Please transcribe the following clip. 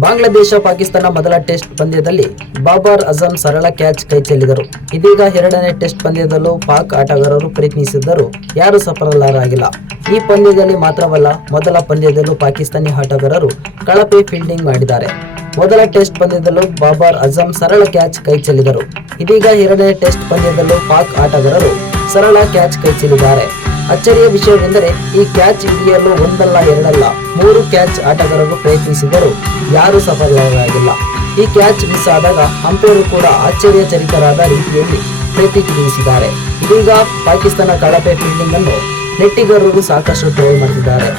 ಬಾಂಗ್ಲಾದೇಶ ಪಾಕಿಸ್ತಾನ ಮೊದಲ ಟೆಸ್ಟ್ ಪಂದ್ಯದಲ್ಲಿ ಬಾಬರ್ ಅಜಂ ಸರಳ ಕ್ಯಾಚ್ ಕೈಚೆಲ್ಲಿದರು. ಇದೀಗ ಎರಡನೇ ಟೆಸ್ಟ್ ಪಂದ್ಯದಲ್ಲೂ ಪಾಕ್ ಆಟಗಾರರು ಪ್ರಯತ್ನಿಸಿದ್ದರೂ ಯಾರೂ ಸಫಲರಾಗಿಲ್ಲ. ಈ ಪಂದ್ಯದಲ್ಲಿ ಮಾತ್ರವಲ್ಲ, ಮೊದಲ ಪಂದ್ಯದಲ್ಲೂ ಪಾಕಿಸ್ತಾನಿ ಆಟಗಾರರು ಕಳಪೆ ಫೀಲ್ಡಿಂಗ್ ಮಾಡಿದ್ದಾರೆ. ಮೊದಲ ಟೆಸ್ಟ್ ಪಂದ್ಯದಲ್ಲೂ ಬಾಬರ್ ಅಜಂ ಸರಳ ಕ್ಯಾಚ್ ಕೈಚೆಲ್ಲಿದರು. ಇದೀಗ ಎರಡನೇ ಟೆಸ್ಟ್ ಪಂದ್ಯದಲ್ಲೂ ಪಾಕ್ ಆಟಗಾರರು ಸರಳ ಕ್ಯಾಚ್ ಕೈಚೆಲ್ಲಿದ್ದಾರೆ. ಅಚ್ಚರಿಯ ವಿಷಯವೆಂದರೆ ಈ ಕ್ಯಾಚ್ ಹಿಡಿಯಲು ಒಂದಲ್ಲ ಎರಡಲ್ಲ 3 ಕ್ಯಾಚ್ ಆಟಗಾರರು ಪ್ರಯತ್ನಿಸಿದರೂ ಯಾರೂ ಸಫಲರಾಗಿಲ್ಲ. ಈ ಕ್ಯಾಚ್ ಮಿಸ್ ಆದಾಗ ಅಂಪೈರ್ ಕೂಡ ಆಶ್ಚರ್ಯಚಕಿತರಾದ ರೀತಿಯಲ್ಲಿ ಪ್ರತಿಕ್ರಿಯಿಸಿದ್ದಾರೆ. ಇದೀಗ ಪಾಕಿಸ್ತಾನ ಕಳಪೆ ಫೀಲ್ಡಿಂಗ್ ಅನ್ನು ನೆಟ್ಟಿಗರರು ಸಾಕಷ್ಟು ಟ್ರೋಲ್ ಮಾಡುತ್ತಿದ್ದಾರೆ.